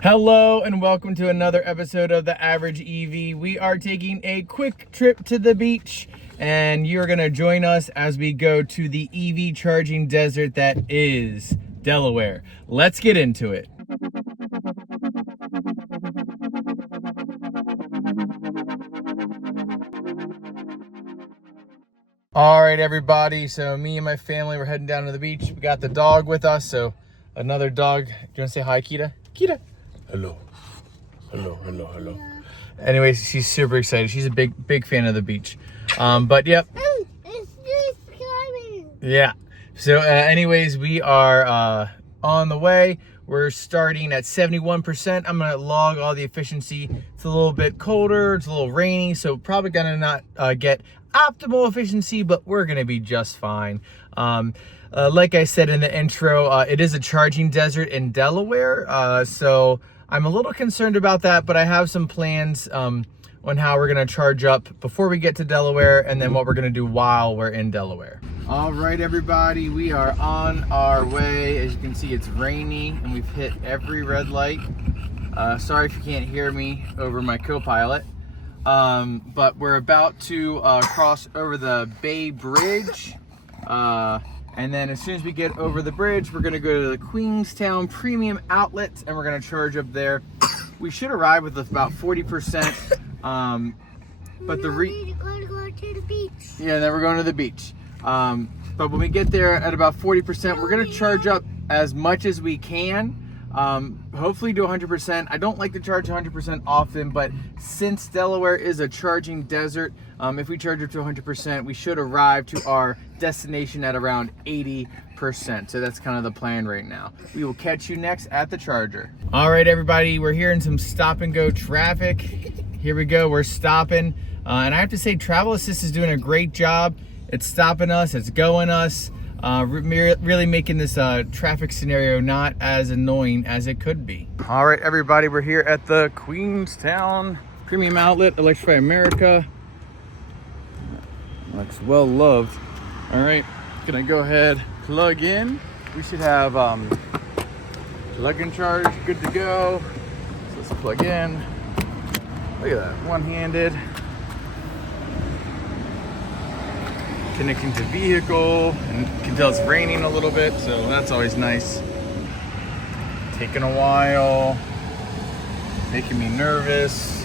Hello and welcome to another episode of The Average EV. We are taking a quick trip to the beach and you're going to join us as we go to the EV charging desert that is Delaware. Let's get into it. All right, everybody. So me and my family, we're heading down to the beach. We got the dog with us. So another dog. Do you want to say hi, Kita? Kita. Hello. Hello, hello, hello. Anyways, she's super excited. She's a big fan of the beach. But yep. It's just coming. Yeah. So anyways, we are on the way. We're starting at 71%. I'm gonna log all the efficiency. It's a little bit colder, it's a little rainy, so probably gonna not get optimal efficiency, but we're gonna be just fine. Like I said in the intro, it is a charging desert in Delaware, so I'm a little concerned about that, but I have some plans on how we're gonna charge up before we get to Delaware and then what we're gonna do while we're in Delaware. All right, everybody, we are on our way. As you can see, it's rainy and we've hit every red light. Sorry if you can't hear me over my co-pilot, but we're about to cross over the Bay Bridge. And then as soon as we get over the bridge, we're gonna go to the Queenstown Premium Outlets and we're gonna charge up there. We should arrive with about 40%. But we're gonna go to the beach. Yeah, then we're going to the beach. But when we get there at about 40%, we're gonna charge up as much as we can. Hopefully do 100%. I don't like to charge 100% often, but since Delaware is a charging desert, if we charge up to 100%, we should arrive to our destination at around 80%. So that's kind of the plan right now. We will catch you next at the charger. All right, everybody, we're here in some stop and go traffic. Here we go, we're stopping. And I have to say, Travel Assist is doing a great job. It's stopping us, it's going us. Really making this traffic scenario not as annoying as it could be. All right, everybody, we're here at the Queenstown Premium Outlet, Electrify America. Looks well loved. All right, gonna go ahead, plug in. We should have plug and charge, good to go. So let's plug in. Look at that, one-handed. Connecting to vehicle, and you can tell it's raining a little bit, so that's always nice. Taking a while, making me nervous.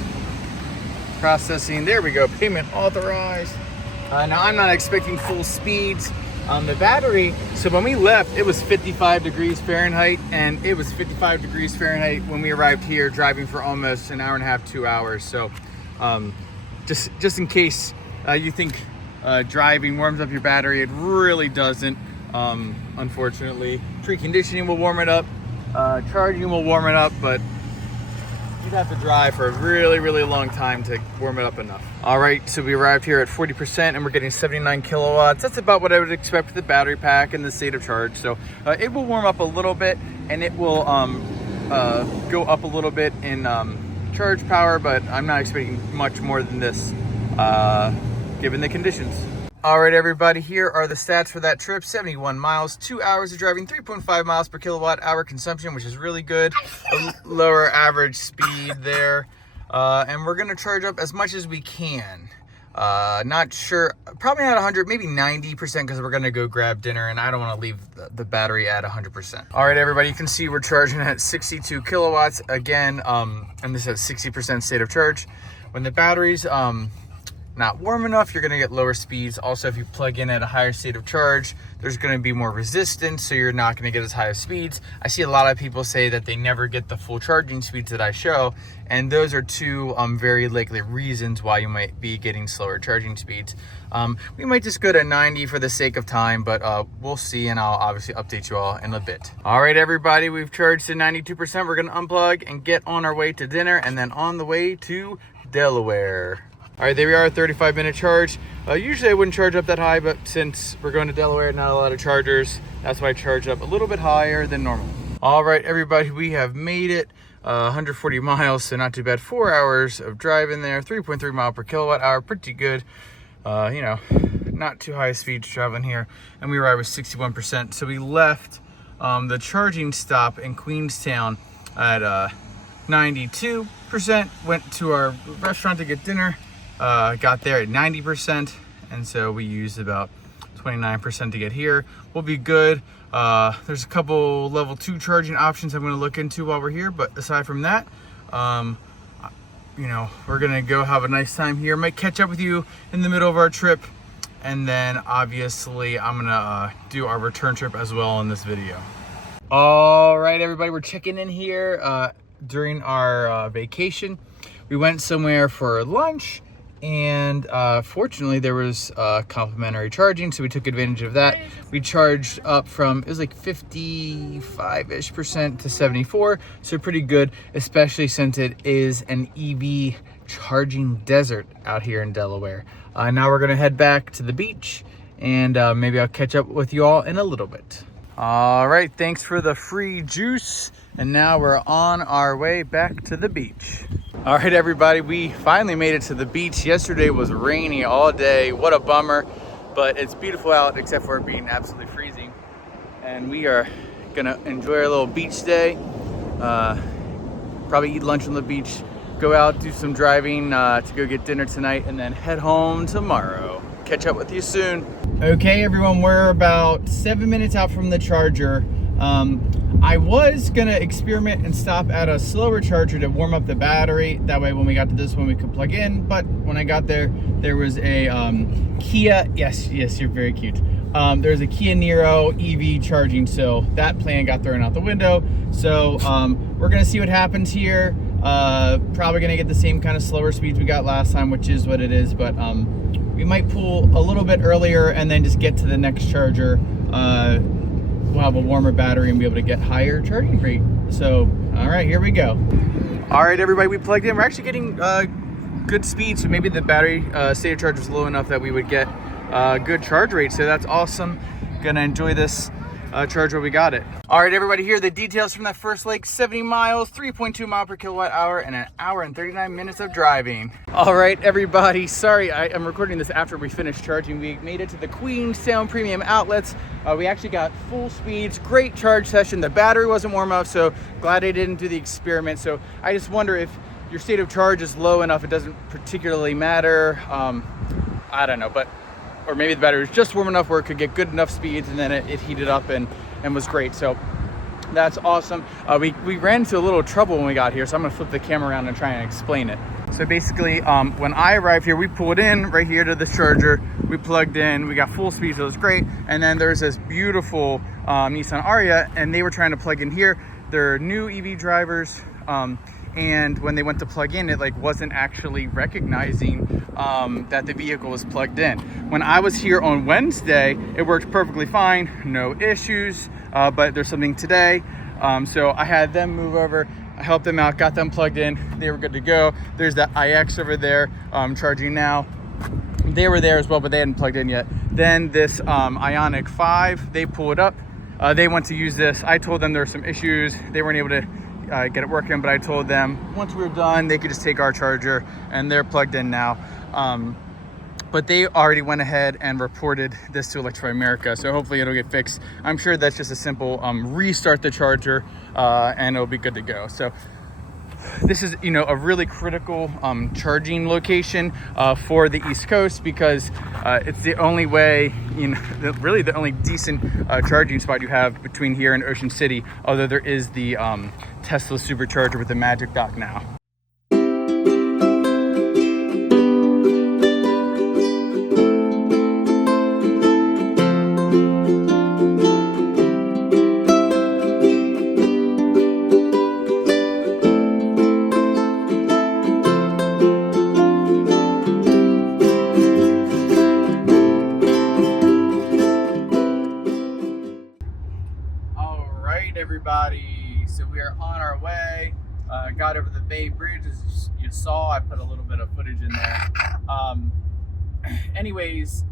Processing, there we go, payment authorized. Now I'm not expecting full speeds. The battery, so when we left, it was 55 degrees Fahrenheit, and it was 55 degrees Fahrenheit when we arrived here, driving for almost an hour and a half, 2 hours. So just in case you think driving warms up your battery, it really doesn't, unfortunately. Preconditioning will warm it up, charging will warm it up, but you'd have to drive for a really long time to warm it up enough. All right, so we arrived here at 40% and we're getting 79 kilowatts. That's about what I would expect with the battery pack and the state of charge. So it will warm up a little bit and it will go up a little bit in charge power, but I'm not expecting much more than this given the conditions. All right, everybody, here are the stats for that trip. 71 miles, 2 hours of driving, 3.5 miles per kilowatt hour consumption, which is really good. A lower average speed there. And we're gonna charge up as much as we can. Not sure, probably not 100, maybe 90%, because we're gonna go grab dinner and I don't wanna leave the battery at 100%. All right, everybody, you can see we're charging at 62 kilowatts again, and this has 60% state of charge. When the battery's not warm enough, you're gonna get lower speeds. Also, if you plug in at a higher state of charge, there's gonna be more resistance, so you're not gonna get as high of speeds. I see a lot of people say that they never get the full charging speeds that I show, and those are two very likely reasons why you might be getting slower charging speeds. We might just go to 90 for the sake of time, but we'll see, and I'll obviously update you all in a bit. All right, everybody, we've charged to 92%. We're gonna unplug and get on our way to dinner, and then on the way to Delaware. All right, there we are, 35-minute charge. Usually I wouldn't charge up that high, but since we're going to Delaware, not a lot of chargers, that's why I charge up a little bit higher than normal. All right, everybody, we have made it. 140 miles, so not too bad. 4 hours of driving there, 3.3 mile per kilowatt hour, pretty good. You know, not too high speeds traveling here. And we arrived with 61%. So we left the charging stop in Queenstown at 92%. Went to our restaurant to get dinner, got there at 90%, and so we used about 29% to get here. We'll be good. There's a couple level 2 charging options I'm going to look into while we're here, but aside from that, you know, we're gonna go have a nice time here. Might catch up with you in the middle of our trip, and then obviously I'm gonna do our return trip as well in this video. All right, everybody, we're checking in here during our vacation. We went somewhere for lunch, and fortunately there was complimentary charging, so we took advantage of that. We charged up from, it was like 55-ish% to 74, so pretty good, especially since it is an EV charging desert out here in Delaware. Now we're gonna head back to the beach, and maybe I'll catch up with you all in a little bit. All right, thanks for the free juice, and now we're on our way back to the beach. All right, everybody, we finally made it to the beach. Yesterday was rainy all day. What a bummer, but it's beautiful out except for it being absolutely freezing. And we are gonna enjoy our little beach day. Probably eat lunch on the beach, go out, do some driving to go get dinner tonight, and then head home tomorrow. Catch up with you soon. Okay, everyone, we're about 7 minutes out from the charger. I was gonna experiment and stop at a slower charger to warm up the battery. That way when we got to this one, we could plug in. But when I got there, there was a Kia, yes, you're very cute. There's a Kia Niro EV charging, so that plan got thrown out the window. So we're gonna see what happens here. Probably gonna get the same kind of slower speeds we got last time, which is what it is, but we might pull a little bit earlier and then just get to the next charger. We'll have a warmer battery and be able to get higher charging rate. So, all right, here we go. All right, everybody, we plugged in. We're actually getting good speed, so maybe the battery state of charge was low enough that we would get good charge rate. So that's awesome. Gonna enjoy this charge where we got it. All right, everybody, here are the details from that first leg. 70 miles, 3.2 mile per kilowatt hour, and an hour and 39 minutes of driving. All right, everybody, sorry, I'm recording this after we finished charging. We made it to the Queenstown premium outlets. We actually got full speeds, great charge session. The battery wasn't warm up, so glad I didn't do the experiment. So I just wonder if your state of charge is low enough, it doesn't particularly matter. I don't know, but or maybe the battery was just warm enough where it could get good enough speeds, and then it heated up and was great. So that's awesome. We ran into a little trouble when we got here, so I'm gonna flip the camera around and try and explain it. So basically, when I arrived here, we pulled in right here to the charger, we plugged in, we got full speed, so it was great. And then there's this beautiful Nissan Ariya, and they were trying to plug in here. They're new EV drivers, and when they went to plug in, it like wasn't actually recognizing that the vehicle was plugged in. When I was here on Wednesday, it worked perfectly fine, no issues, but there's something today. So I had them move over, I helped them out, got them plugged in, they were good to go. There's that iX over there charging now. They were there as well, but they hadn't plugged in yet. Then this Ioniq 5, they pulled up. They went to use this. I told them there were some issues. They weren't able to get it working, but I told them once we were done, they could just take our charger, and they're plugged in now. But they already went ahead and reported this to Electrify America, so hopefully it'll get fixed. I'm sure that's just a simple restart the charger, and it'll be good to go. So this is, you know, a really critical charging location for the East Coast, because it's the only way, you know, really the only decent charging spot you have between here and Ocean City, although there is the Tesla supercharger with the Magic Dock now. Everybody, so we are on our way. Got over the Bay Bridge, as you saw. I put a little bit of footage in there. Anyways,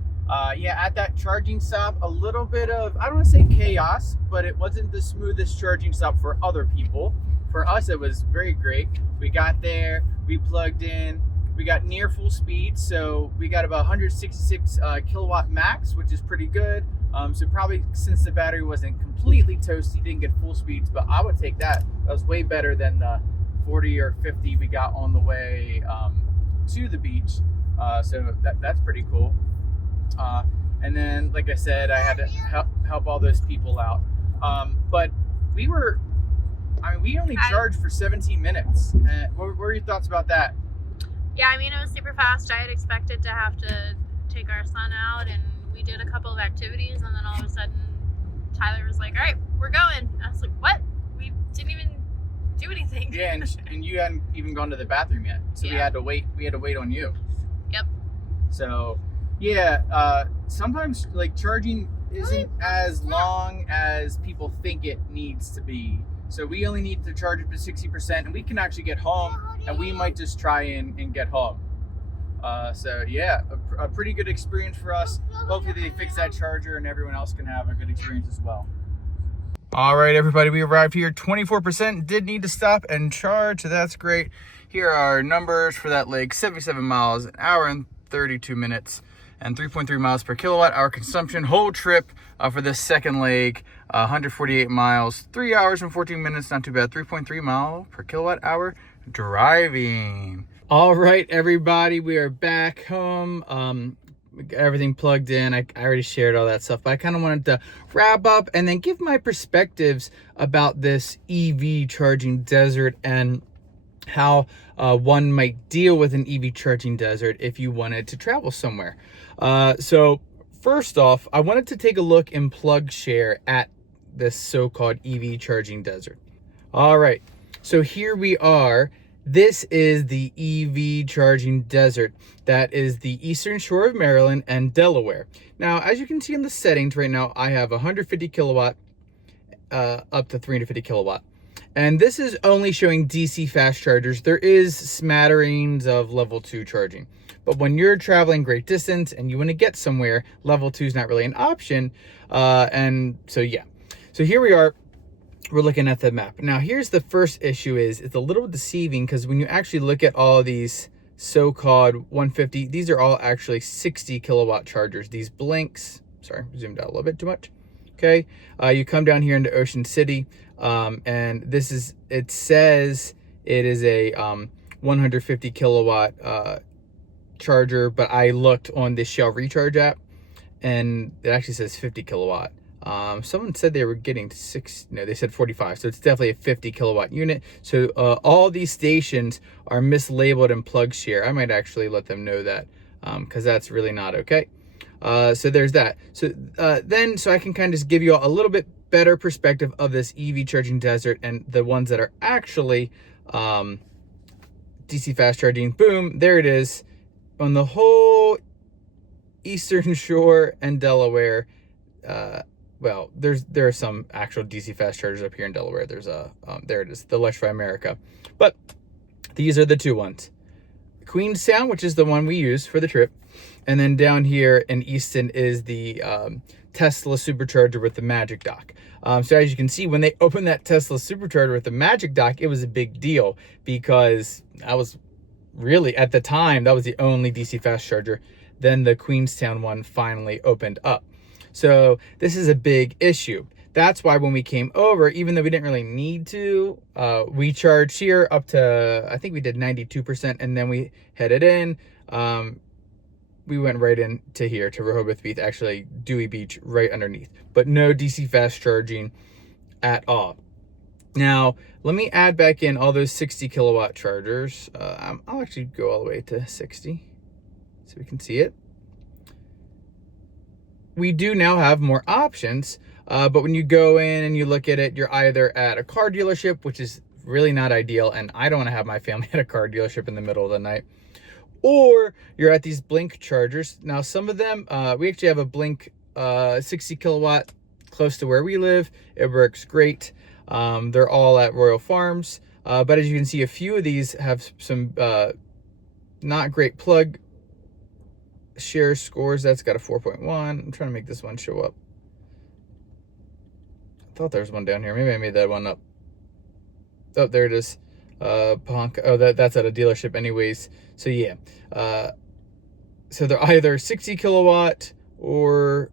yeah, at that charging stop, a little bit of, I don't want to say chaos, but it wasn't the smoothest charging stop for other people. For us, it was very great. We got there, we plugged in, we got near full speed, so we got about 166 kilowatt max, which is pretty good. So probably since the battery wasn't completely toasty, didn't get full speeds, but I would take that. That was way better than the 40 or 50 we got on the way to the beach. So that's pretty cool. And then, like I said, I had to help all those people out. But we only charged for 17 minutes. What were your thoughts about that? Yeah, I mean, it was super fast. I had expected to have to take our son out, and we did a couple of activities, and then all of a sudden Tyler was like, all right, we're going. I was like, what? We didn't even do anything. Yeah, and you hadn't even gone to the bathroom yet, so yeah. we had to wait on you. Yep. So yeah, sometimes like charging isn't as long as people think it needs to be. So we only need to charge it to 60%, and we can actually get home, and we might just try and get home. So yeah, a pretty good experience for us. Hopefully they fix that charger and everyone else can have a good experience as well. All right, everybody, we arrived here. 24%, did need to stop and charge, so that's great. Here are our numbers for that leg: 77 miles, an hour and 32 minutes, and 3.3 miles per kilowatt hour consumption. Whole trip for this second leg, 148 miles, 3 hours and 14 minutes, not too bad. 3.3 mile per kilowatt hour driving. All right, everybody, we are back home. Everything plugged in. I already shared all that stuff, but I kind of wanted to wrap up and then give my perspectives about this EV charging desert and how one might deal with an EV charging desert if you wanted to travel somewhere. So first off, I wanted to take a look in Plugshare at this so-called EV charging desert. All right, so here we are. This is the EV charging desert. That is the eastern shore of Maryland and Delaware. Now, as you can see in the settings right now, I have 150 kilowatt up to 350 kilowatt. And this is only showing DC fast chargers. There is smatterings of level 2 charging. But when you're traveling great distance and you want to get somewhere, level 2 is not really an option. And so, yeah. So here we are. We're looking at the map. Now, here's the first issue it's a little deceiving because when you actually look at all these so-called 150, these are all actually 60 kilowatt chargers. These blinks, sorry, zoomed out a little bit too much. Okay, you come down here into Ocean City, and this is, it says it is a 150 kilowatt charger, but I looked on the Shell Recharge app and it actually says 50 kilowatt. Someone said they were getting they said 45, so it's definitely a 50 kilowatt unit. So all these stations are mislabeled in Plugshare. I might actually let them know that, because that's really not okay. So there's that. So so I can kind of just give you a little bit better perspective of this EV charging desert and the ones that are actually DC fast charging. Boom, there it is on the whole eastern shore and Delaware. Well, there are some actual DC fast chargers up here in Delaware. There's there it is, the Electrify America. But these are the two ones. Queenstown, which is the one we use for the trip. And then down here in Easton is the Tesla supercharger with the Magic Dock. So as you can see, when they opened that Tesla supercharger with the Magic Dock, it was a big deal because I was really, at the time, that was the only DC fast charger. Then the Queenstown one finally opened up. So this is a big issue. That's why when we came over, even though we didn't really need to, we charged here up to, I think we did 92%, and then we headed in. We went right into here to Rehoboth Beach, actually Dewey Beach right underneath, but no DC fast charging at all. Now, let me add back in all those 60 kilowatt chargers. I'll actually go all the way to 60 so we can see it. We do now have more options, but when you go in and you look at it, you're either at a car dealership, which is really not ideal, and I don't want to have my family at a car dealership in the middle of the night, or you're at these Blink chargers. Now, some of them, we actually have a Blink 60 kilowatt close to where we live. It works great. They're all at Royal Farms, but as you can see, a few of these have some not great plug share scores. That's got a 4.1. I'm trying to make this one show up. I thought there was one down here. Maybe I made that one up. Oh, there it is. Ponk. Oh, that's at a dealership anyways. So yeah. So they're either 60 kilowatt or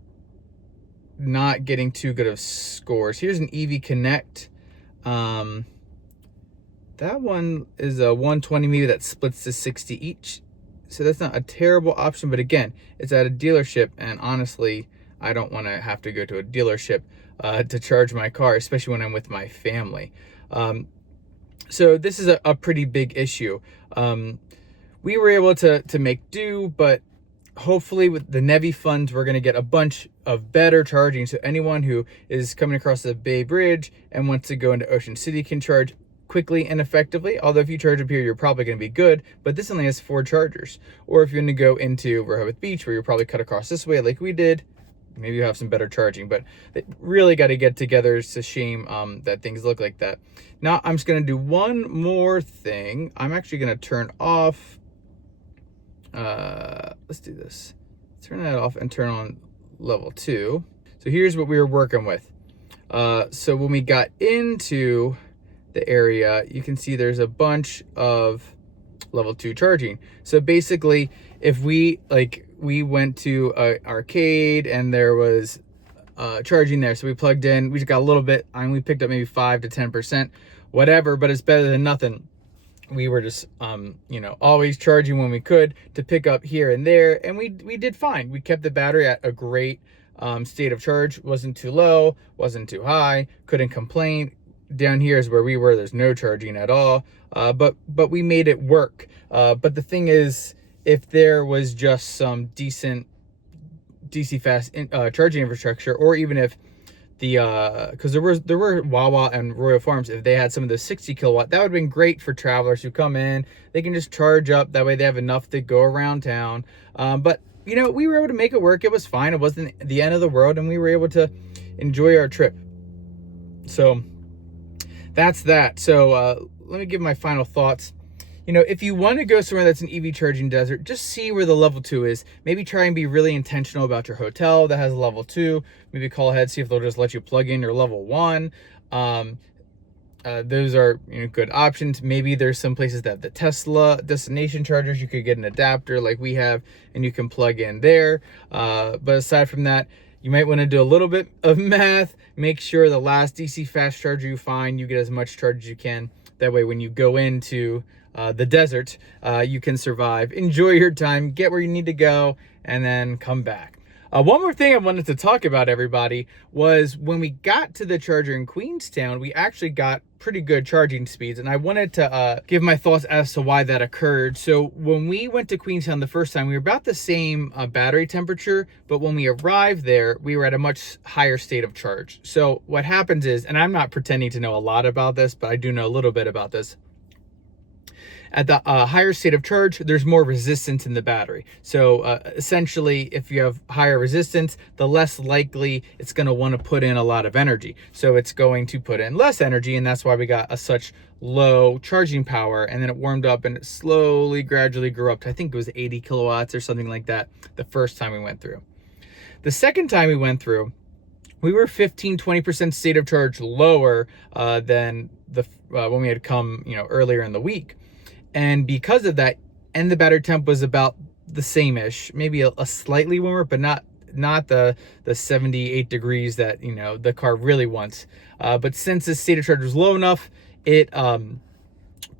not getting too good of scores. Here's an EV Connect. that one is a 120 maybe that splits to 60 each. So that's not a terrible option, but again, it's at a dealership, and honestly, I don't want to have to go to a dealership to charge my car, especially when I'm with my family. So this is a pretty big issue. We were able to make do, but hopefully with the NEVI funds, we're going to get a bunch of better charging. So anyone who is coming across the Bay Bridge and wants to go into Ocean City can charge quickly and effectively. Although if you charge up here, you're probably going to be good, but this only has 4 chargers. Or if you're going to go into Rehoboth Beach, where you're probably cut across this way like we did, maybe you have some better charging. But they really got to get together. It's a shame that things look like that. Now I'm just going to do one more thing. I'm actually going to turn off, let's do this. Turn that off and turn on level 2. So here's what we were working with. So when we got into the area, you can see there's a bunch of level 2 charging. So basically, if we went to an arcade and there was charging there, so we plugged in, we just got a little bit, I mean, we picked up maybe 5 to 10%, whatever, but it's better than nothing. We were just you know, always charging when we could to pick up here and there, and we did fine. We kept the battery at a great state of charge. Wasn't too low, wasn't too high, couldn't complain. Down here is where we were, there's no charging at all, but we made it work. But the thing is, if there was just some decent DC fast charging infrastructure, or even if the because there were Wawa and Royal Farms, if they had some of the 60 kilowatt, that would have been great for travelers who come in. They can just charge up, that way they have enough to go around town. But you know, we were able to make it work. It was fine, it wasn't the end of the world, and we were able to enjoy our trip. So that's that. So let me give my final thoughts. You know, if you want to go somewhere that's an EV charging desert, just see where the level 2 is. Maybe try and be really intentional about your hotel that has a level 2. Maybe call ahead, see if they'll just let you plug in your level 1. Those are, you know, good options. Maybe there's some places that have the Tesla destination chargers. You could get an adapter like we have, and you can plug in there. But aside from that, you might want to do a little bit of math. Make sure the last DC fast charger you find, you get as much charge as you can. That way, when you go into the desert, you can survive, enjoy your time, get where you need to go, and then come back. One more thing I wanted to talk about, everybody, was when we got to the charger in Queenstown, we actually got pretty good charging speeds, and I wanted to give my thoughts as to why that occurred. So when we went to Queenstown the first time, we were about the same battery temperature, but when we arrived there, we were at a much higher state of charge. So what happens is, and I'm not pretending to know a lot about this, but I do know a little bit about this. At the higher state of charge, there's more resistance in the battery. So essentially, if you have higher resistance, the less likely it's going to want to put in a lot of energy. So it's going to put in less energy, and that's why we got such low charging power. And then it warmed up and it slowly, gradually grew up to, I think it was 80 kilowatts or something like that the first time we went through. The second time we went through, we were 15-20% state of charge lower than the when we had come, you know, earlier in the week. And because of that, and the battery temp was about the same-ish, maybe a slightly warmer, but not the 78 degrees that, you know, the car really wants. But since the state of charge was low enough, it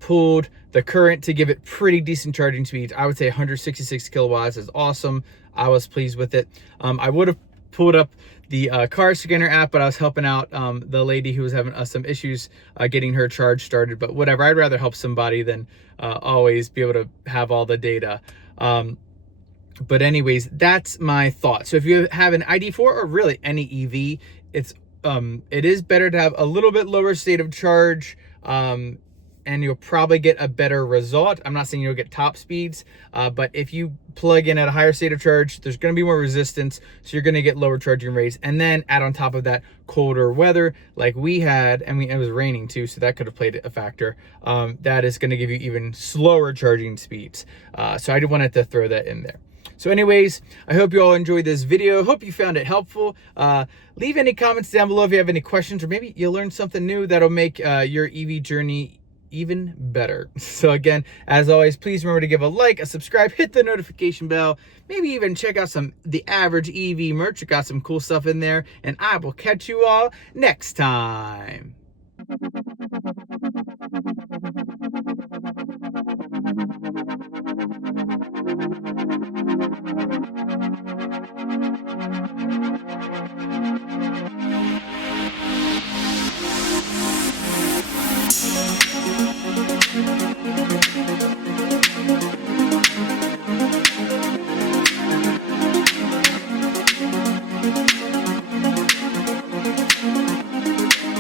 pulled the current to give it pretty decent charging speeds. I would say 166 kilowatts is awesome. I was pleased with it. I would have pulled up the car scanner app, but I was helping out the lady who was having some issues getting her charge started. But whatever, I'd rather help somebody than always be able to have all the data. But anyways, that's my thought. So if you have an ID4 or really any EV, it is better to have a little bit lower state of charge, and you'll probably get a better result. I'm not saying you'll get top speeds, but if you plug in at a higher state of charge, there's going to be more resistance, so you're going to get lower charging rates. And then add on top of that colder weather like we had, and it was raining too, so that could have played a factor. That is going to give you even slower charging speeds. So I wanted to throw that in there. So anyways, I hope you all enjoyed this video. Hope you found it helpful. Leave any comments down below if you have any questions, or maybe you learned something new that'll make your EV journey even better. So again, as always, please remember to give a like, a subscribe, hit the notification bell, maybe even check out the Average EV merch. We got some cool stuff in there, and I will catch you all next time.